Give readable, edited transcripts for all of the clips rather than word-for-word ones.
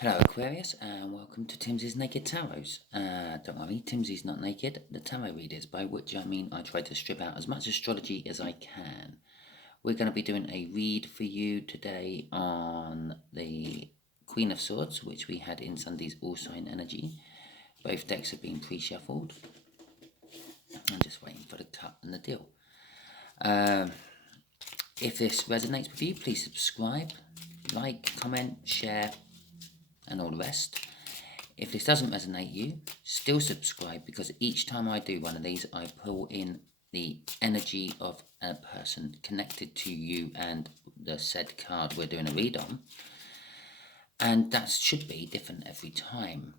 Hello Aquarius and welcome to Timsy's Naked Tarots. Don't worry, Timsy's not naked, the tarot readers, by which I mean I try to strip out as much astrology as I can. We're going to be doing a read for you today on the Queen of Swords, which we had in Sunday's All Sign Energy. Both decks have been pre-shuffled. I'm just waiting for the cut and the deal. If this resonates with you, please subscribe, like, comment, share, and all the rest. If this doesn't resonate you, still subscribe, because each time I do one of these, I pull in the energy of a person connected to you and the said card we're doing a read on. And that should be different every time.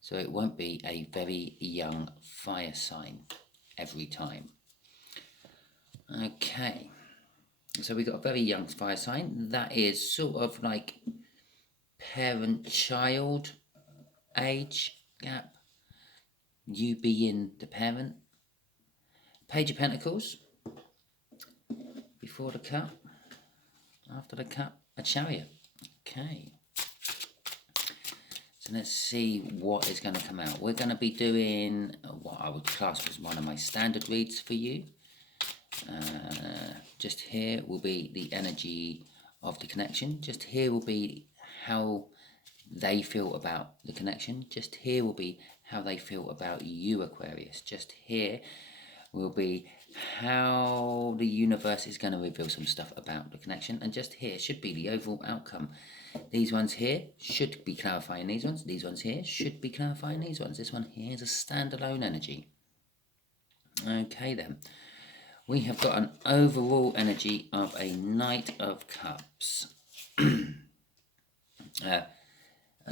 So it won't be a very young fire sign every time. Okay. So we got a very young fire sign. That is sort of like parent-child age gap. You being the parent. Page of Pentacles. Before the cut. After the cut, a Chariot. Okay. So let's see what is going to come out. We're going to be doing what I would class as one of my standard reads for you. Just here will be the energy of the connection. Just here will be how they feel about the connection. Just here will be how they feel about you, Aquarius. Just here will be how the universe is going to reveal some stuff about the connection. And just here should be the overall outcome. These ones here should be clarifying these ones. These ones here should be clarifying these ones. This one here is a standalone energy. Okay then. We have got an overall energy of a Knight of Cups. A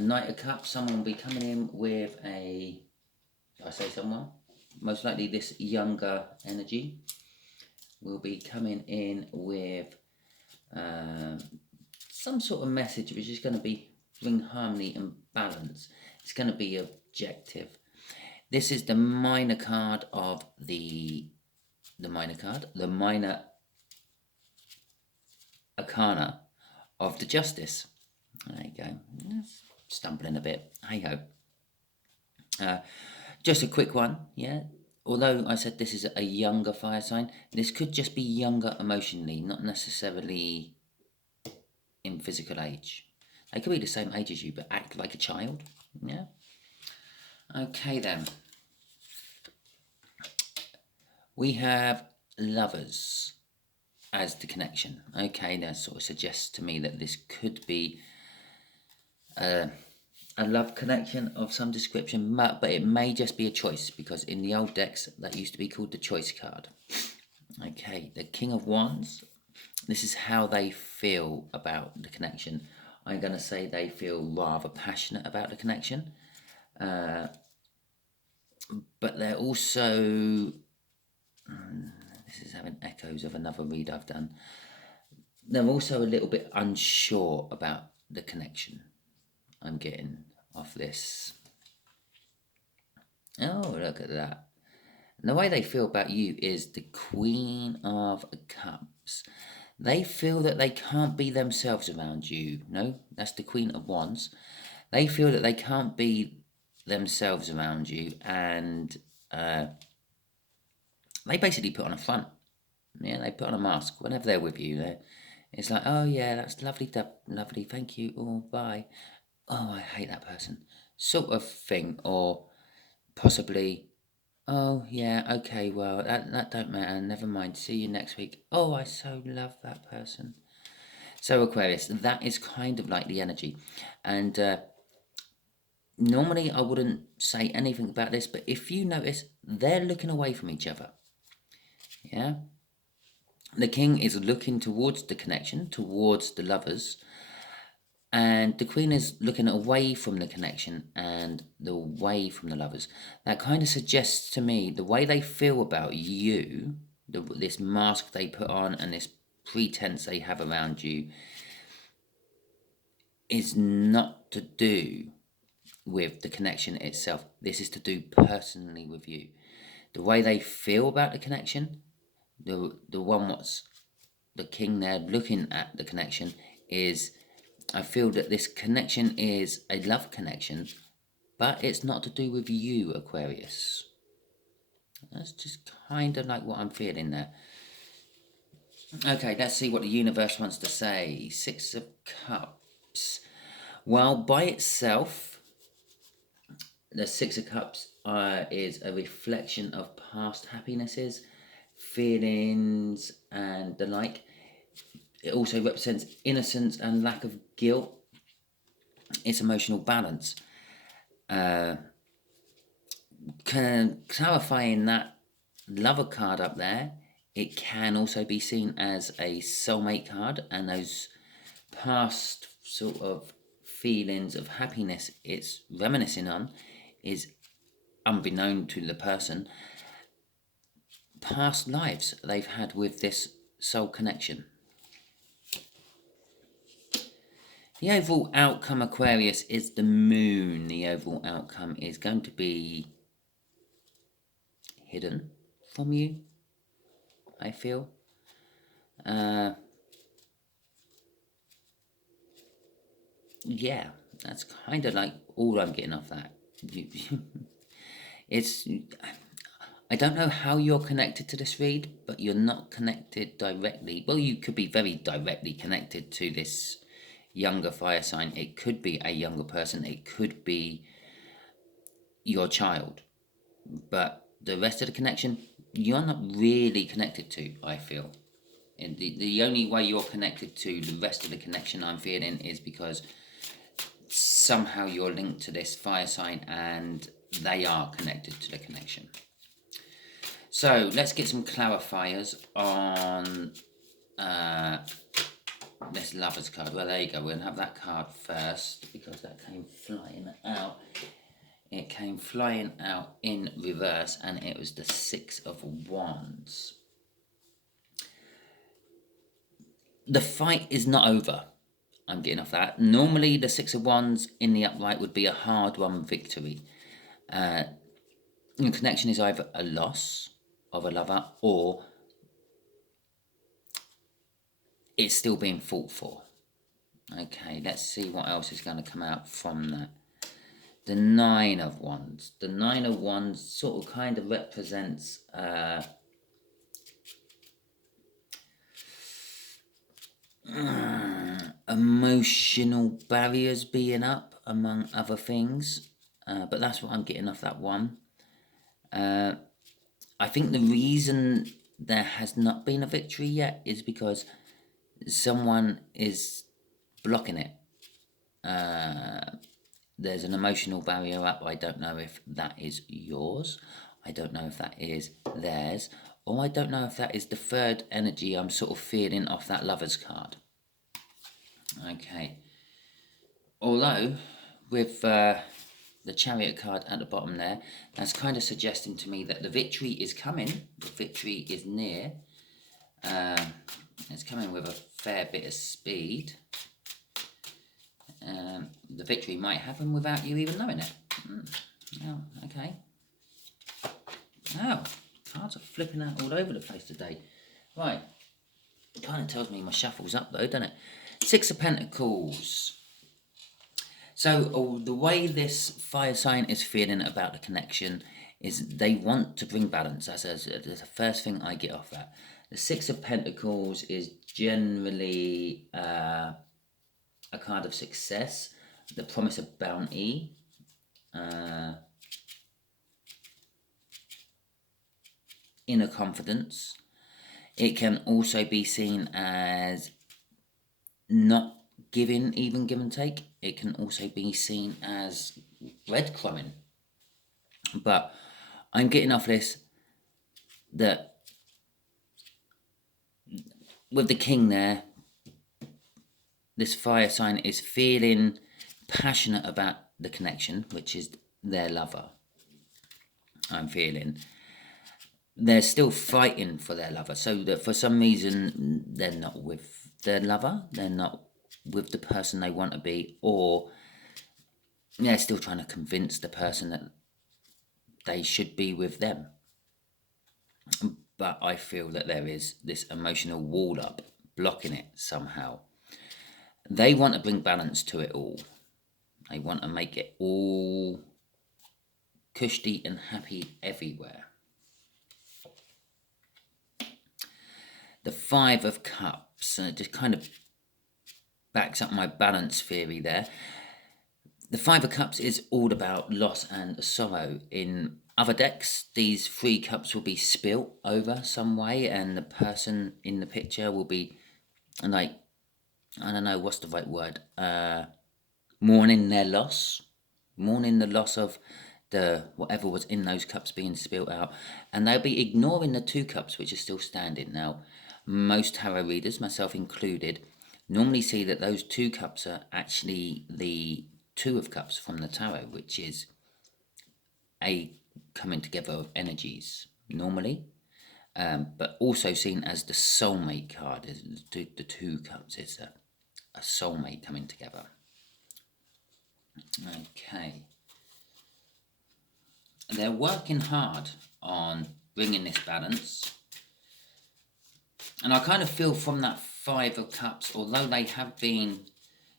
Knight of Cups, someone will be coming in with a, I say someone, most likely this younger energy will be coming in with some sort of message which is going to be bring harmony and balance. It's going to be objective. This is the minor card of the minor arcana of the Justice. There you go. Stumbling a bit. Hey ho. Just a quick one, yeah. Although I said this is a younger fire sign, this could just be younger emotionally, not necessarily in physical age. They could be the same age as you, but act like a child. Yeah. Okay then. We have Lovers as the connection. Okay, that sort of suggests to me that this could be a love connection of some description, but it may just be a choice, because in the old decks that used to be called the choice card. Okay, the King of Wands. This is how they feel about the connection. I'm going to say they feel rather passionate about the connection, but they're also, this is having echoes of another read I've done, they're also a little bit unsure about the connection I'm getting off this. Oh, look at that. And the way they feel about you is the Queen of Cups. They feel that they can't be themselves around you. No, that's the Queen of Wands. They feel that they can't be themselves around you, and they basically put on a front. Yeah, they put on a mask whenever they're with you. It's like, oh yeah, that's lovely, lovely, thank you, oh bye. Oh, I hate that person, sort of thing. Or possibly, oh yeah, okay, well, that don't matter, never mind, see you next week. Oh, I so love that person. So Aquarius, that is kind of like the energy. And normally I wouldn't say anything about this, but if you notice, they're looking away from each other. Yeah? The King is looking towards the connection, towards the lovers, and the Queen is looking away from the connection and away from the lovers. That kind of suggests to me the way they feel about you, this mask they put on and this pretense they have around you, is not to do with the connection itself. This is to do personally with you. The way they feel about the connection, the one what's the King there looking at the connection, is I feel that this connection is a love connection, but it's not to do with you, Aquarius. That's just kind of like what I'm feeling there. Okay, let's see what the universe wants to say. Six of Cups. Well, by itself, the Six of Cups is a reflection of past happinesses, feelings, and the like. It also represents innocence and lack of guilt. It's emotional balance. Clarifying that lover card up there, it can also be seen as a soulmate card, and those past sort of feelings of happiness it's reminiscing on is, unbeknown to the person, past lives they've had with this soul connection. The overall outcome, Aquarius, is the moon. The overall outcome is going to be hidden from you, I feel. Yeah, that's kind of like all I'm getting off that. It's, I don't know how you're connected to this read, but you're not connected directly. Well, you could be very directly connected to this younger fire sign. It could be a younger person. It could be your child. But the rest of the connection, you're not really connected to, I feel. And the only way you're connected to the rest of the connection I'm feeling is because somehow you're linked to this fire sign and they are connected to the connection. So let's get some clarifiers on this Lovers card. Well, there you go. We're going to have that card first because that came flying out. It came flying out in reverse and it was the Six of Wands. The fight is not over. I'm getting off that. Normally, the Six of Wands in the upright would be a hard-won victory. The connection is either a loss of a lover or it's still being fought for. Okay, let's see what else is going to come out from that. The Nine of Wands. The Nine of Wands sort of kind of represents emotional barriers being up, among other things. But that's what I'm getting off that one. I think the reason there has not been a victory yet is because someone is blocking it. There's an emotional barrier up. I don't know if that is yours. I don't know if that is theirs. Or I don't know if that is the third energy I'm sort of feeling off that Lovers card. Okay. Although, with the Chariot card at the bottom there, that's kind of suggesting to me that the victory is coming. The victory is near. It's coming with a fair bit of speed. The victory might happen without you even knowing it. Oh, okay. Oh, cards are flipping out all over the place today. Right. It kind of tells me my shuffle's up though, doesn't it? Six of Pentacles. So the way this fire sign is feeling about the connection is they want to bring balance. That's the first thing I get off that. The Six of Pentacles is generally a card of success, the promise of bounty, inner confidence. It can also be seen as not giving, even give and take. It can also be seen as breadcrumbing. But I'm getting off this that with the King there, this fire sign is feeling passionate about the connection, which is their lover. I'm feeling they're still fighting for their lover, so that for some reason they're not with their lover, they're not with the person they want to be, or they're still trying to convince the person that they should be with them. But I feel that there is this emotional wall up blocking it somehow. They want to bring balance to it all. They want to make it all cushy and happy everywhere. The Five of Cups, and it just kind of backs up my balance theory there. The Five of Cups is all about loss and sorrow. In other decks, these 3 cups will be spilt over some way, and the person in the picture will be, like, I don't know, what's the right word? Mourning their loss. Mourning the loss of the whatever was in those cups being spilt out. And they'll be ignoring the 2 cups which are still standing. Now, most tarot readers, myself included, normally see that those 2 cups are actually the 2 of Cups from the tarot, which is a coming together of energies normally, but also seen as the soulmate card. The 2 cups is a soulmate coming together. Okay. They're working hard on bringing this balance. And I kind of feel from that 5 of Cups, although they have been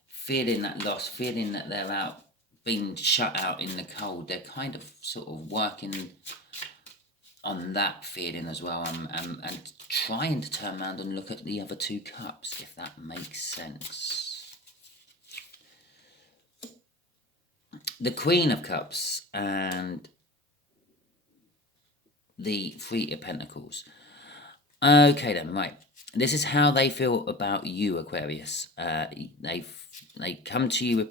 feeling that loss, feeling that they're out, being shut out in the cold, they're kind of sort of working on that feeling as well, and trying to turn around and look at the other 2 cups, if that makes sense. The Queen of Cups and the 3 of Pentacles. Okay then, right. This is how they feel about you, Aquarius. They come to you with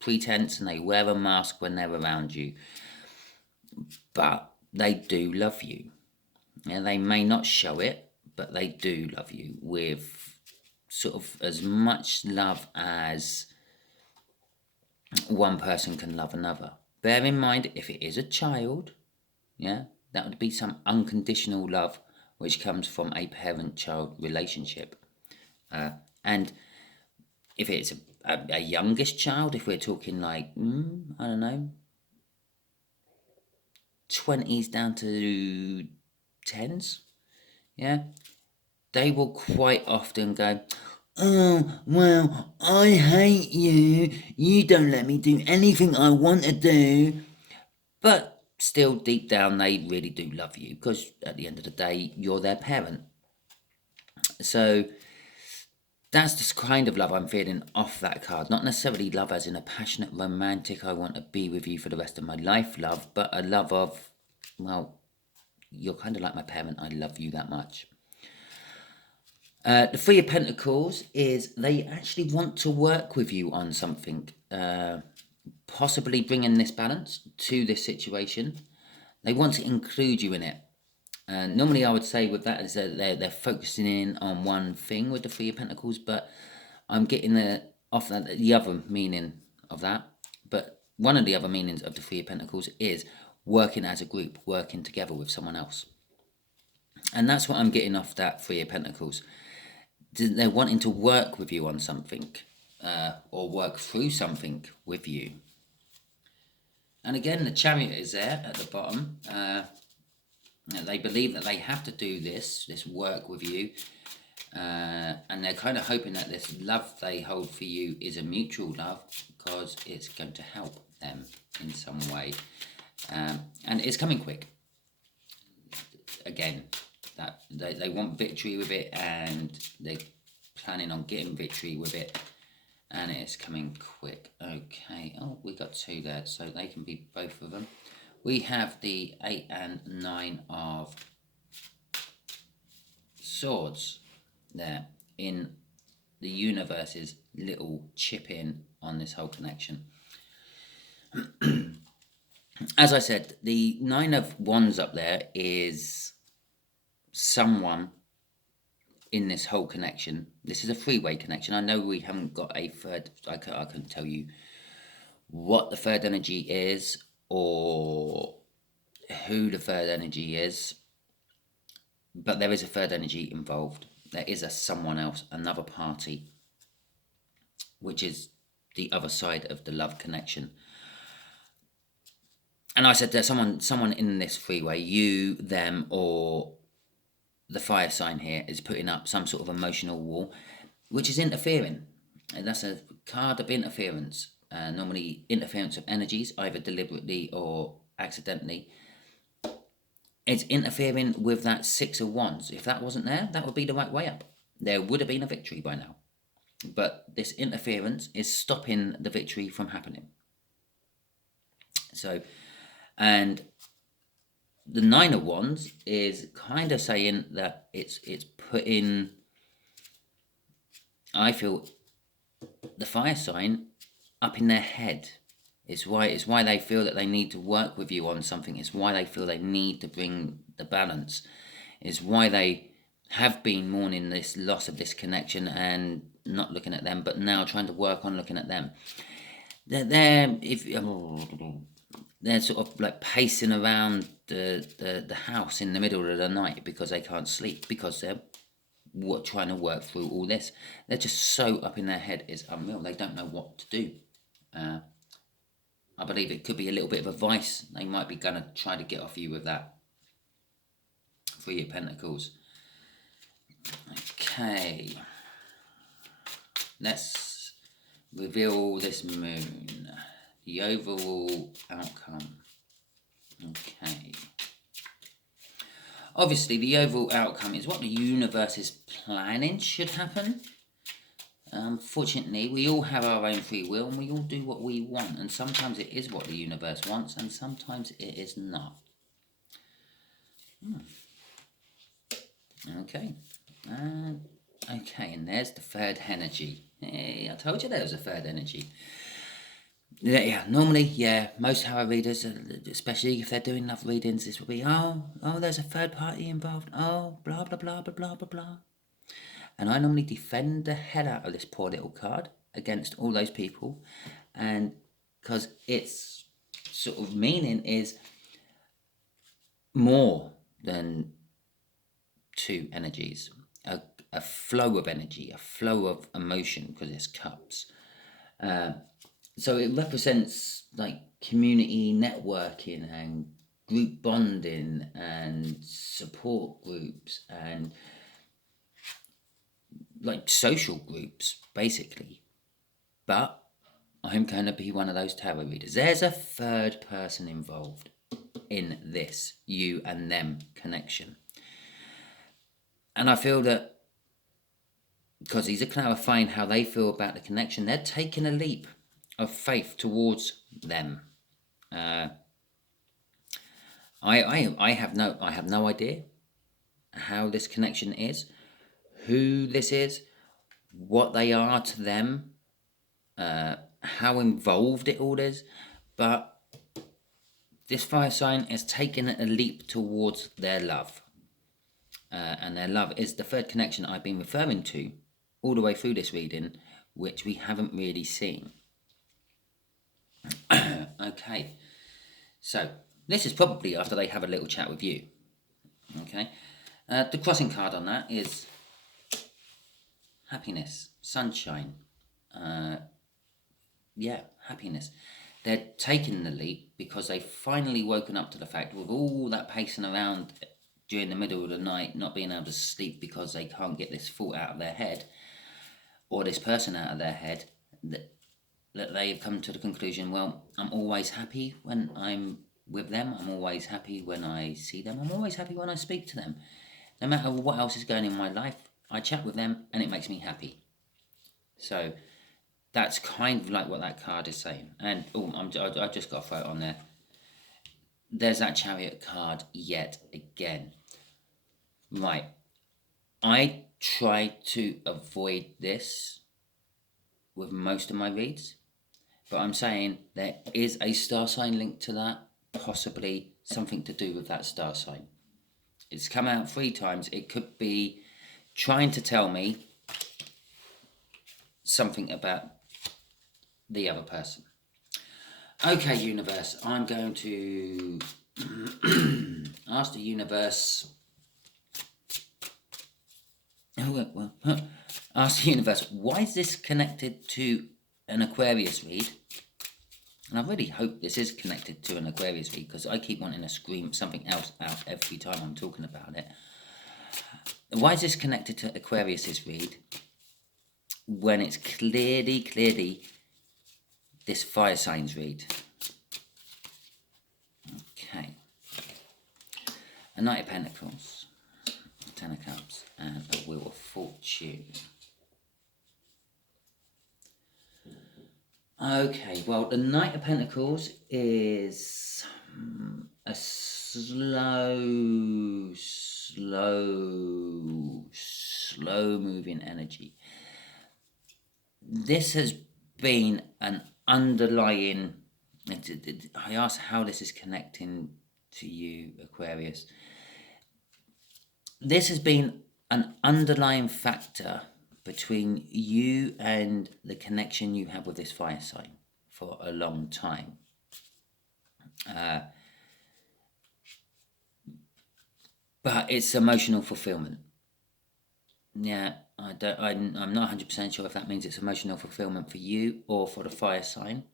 pretense and they wear a mask when they're around you. But they do love you. Yeah, they may not show it, but they do love you with sort of as much love as one person can love another. Bear in mind, if it is a child, yeah, that would be some unconditional love which comes from a parent-child relationship. And if it's a youngest child, if we're talking like, I don't know, 20s down to 10s, yeah, they will quite often go, oh, well, I hate you. You don't let me do anything I want to do. But still, deep down, they really do love you because at the end of the day, you're their parent. So that's the kind of love I'm feeling off that card. Not necessarily love as in a passionate, romantic, I want to be with you for the rest of my life love, but a love of, well, you're kind of like my parent. I love you that much. The 3 of Pentacles is they actually want to work with you on something, possibly bringing this balance to this situation. They want to include you in it. Normally I would say with that is that they're focusing in on one thing with the 3 of Pentacles, but I'm getting the other meaning of that. But one of the other meanings of the 3 of Pentacles is working as a group, working together with someone else. And that's what I'm getting off that 3 of Pentacles. They're wanting to work with you on something, or work through something with you. And again, the Chariot is there at the bottom. They believe that they have to do this work with you. And they're kind of hoping that this love they hold for you is a mutual love because it's going to help them in some way. And it's coming quick. Again, that they want victory with it, and they're planning on getting victory with it, and it's coming quick. Okay, oh, we got 2 there, so they can be both of them. We have the 8 and 9 of Swords there in the universe's little chip in on this whole connection. As I said, the 9 of Wands up there is someone in this whole connection. This is a 3-way connection. I know we haven't got a third. I can tell you what the third energy is or who the third energy is, but there is a third energy involved. There is a someone else, another party, which is the other side of the love connection. And I said there's someone in this 3-way, you, them, or the fire sign here is putting up some sort of emotional wall, which is interfering. And that's a card of interference. Normally interference of energies, either deliberately or accidentally. It's interfering with that Six of Wands. If that wasn't there, that would be the right way up. There would have been a victory by now. But this interference is stopping the victory from happening. So, and the Nine of Wands is kind of saying that it's putting, I feel, the fire sign up in their head. It's why they feel that they need to work with you on something. It's why they feel they need to bring the balance. It's why they have been mourning this loss of this connection and not looking at them, but now trying to work on looking at them. They're sort of like pacing around the house in the middle of the night because they can't sleep, because they're trying to work through all this. They're just so up in their head, it's unreal. They don't know what to do. I believe it could be a little bit of advice they might be going to try to get off you with that. Three of Pentacles. Okay. Let's reveal this moon. The overall outcome. Okay. Obviously, the overall outcome is what the universe is planning should happen. Fortunately, we all have our own free will and we all do what we want. And sometimes it is what the universe wants and sometimes it is not. Okay. Okay, and there's the third energy. Hey, I told you there was a third energy. Yeah, normally, most tarot readers, especially if they're doing love readings, this will be, oh, there's a third party involved. Oh, blah, blah, blah, blah, blah, blah, blah. And I normally defend the hell out of this poor little card against all those people. And because its sort of meaning is more than two energies. A flow of energy, a flow of emotion, because it's cups. So it represents like community networking and group bonding and support groups and like social groups, basically. But I'm going to be one of those tarot readers. There's a third person involved in this you and them connection. And I feel that because these are clarifying how they feel about the connection, they're taking a leap of faith towards them. I have no idea how this connection is, who this is, what they are to them, how involved it all is, but this fire sign is taking a leap towards their love. And their love is the third connection I've been referring to all the way through this reading, which we haven't really seen. Okay, so this is probably after they have a little chat with you. Okay, the crossing card on that is happiness, sunshine. Happiness. They're taking the leap because they've finally woken up to the fact, with all that pacing around during the middle of the night, not being able to sleep because they can't get this thought out of their head, or this person out of their head, that they've come to the conclusion, well, I'm always happy when I'm with them, I'm always happy when I see them, I'm always happy when I speak to them. No matter what else is going in my life, I chat with them and it makes me happy. So that's kind of like what that card is saying. And I just got to throw it on there. There's that Chariot card yet again. Right. I try to avoid this with most of my reads, but I'm saying there is a star sign linked to that, possibly something to do with that star sign. It's come out 3 times. It could be trying to tell me something about the other person. Okay, universe, I'm going to ask the universe. Ask the universe, why is this connected to an Aquarius read? And I really hope this is connected to an Aquarius read, because I keep wanting to scream something else out every time I'm talking about it. Why is this connected to Aquarius's read? when it's clearly this fire signs read. Okay. A Knight of Pentacles, Ten of Cups, and a Wheel of Fortune. Okay, well, the Knight of Pentacles is a slow moving energy. This has been an underlying, I asked how this is connecting to you, Aquarius. This has been an underlying factor between you and the connection you have with this fire sign for a long time. But it's emotional fulfillment. Yeah, I'm not 100% sure if that means it's emotional fulfillment for you or for the fire sign.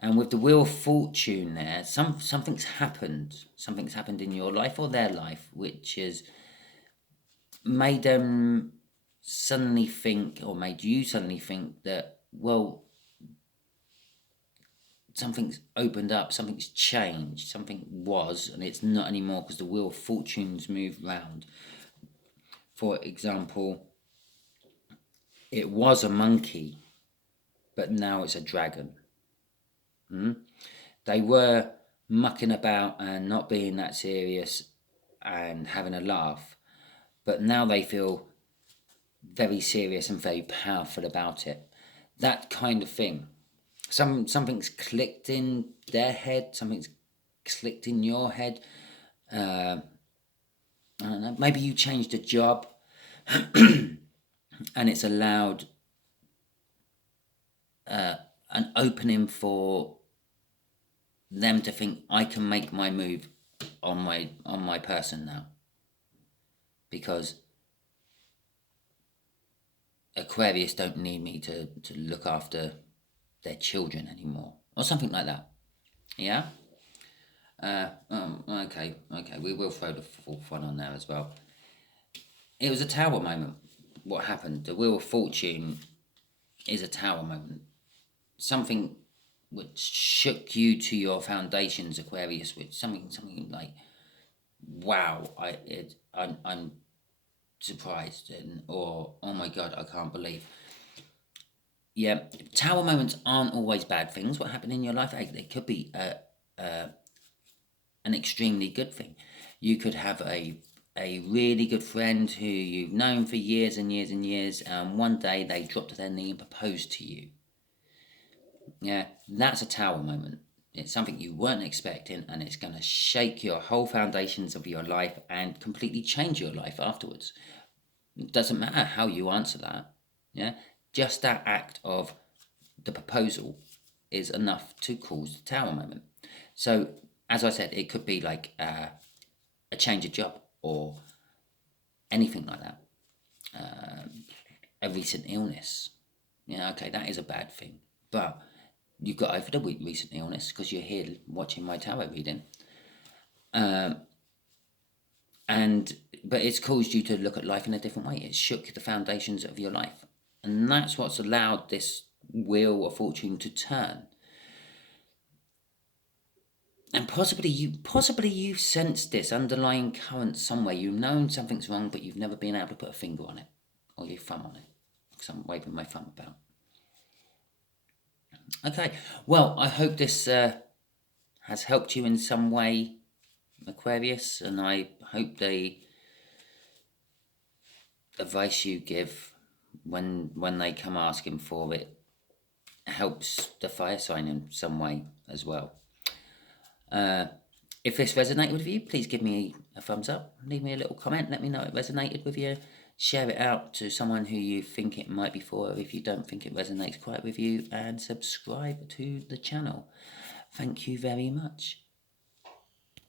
And with the Wheel of Fortune there, something's happened. Something's happened in your life or their life, which has made them suddenly think, or made you suddenly think that, well, something's opened up, something's changed, something was, and it's not anymore because the Wheel of Fortune's moved round. For example, it was a monkey, but now it's a dragon. They were mucking about and not being that serious and having a laugh, but now they feel very serious and very powerful about it. That kind of thing. Something's clicked in their head, something's clicked in your head. I don't know, maybe you changed a job and it's allowed an opening for them to think, I can make my move on my person now, because Aquarius don't need me to look after their children anymore, or something like that. Yeah. Okay, we will throw the fourth one on there as well. It was a tower moment. What happened? The Wheel of Fortune is a tower moment. Something which shook you to your foundations, Aquarius, which something like, wow, I'm surprised, or oh my god, I can't believe. Yeah, tower moments aren't always bad things. What happened in your life, they could be an extremely good thing. You could have a really good friend who you've known for years and years and years, and one day they drop to their knee and propose to you. Yeah, that's a tower moment. It's something you weren't expecting, and it's going to shake your whole foundations of your life and completely change your life afterwards. It doesn't matter how you answer that. Yeah, just that act of the proposal is enough to cause the tower moment. So, as I said, it could be like a change of job or anything like that. A recent illness. Yeah, okay, that is a bad thing. But you've got over the recent illness because you're here watching my tarot reading. But it's caused you to look at life in a different way. It shook the foundations of your life. And that's what's allowed this Wheel of Fortune to turn. And possibly you've sensed this underlying current somewhere. You've known something's wrong, but you've never been able to put a finger on it or your thumb on it. Because I'm waving my thumb about. Okay, well, I hope this has helped you in some way, Aquarius, and I hope the advice you give when they come asking for it helps the fire sign in some way as well. If this resonated with you, please give me a thumbs up, leave me a little comment, let me know it resonated with you, share it out to someone who you think it might be for, or if you don't think it resonates quite with you, and subscribe to the channel. Thank you very much.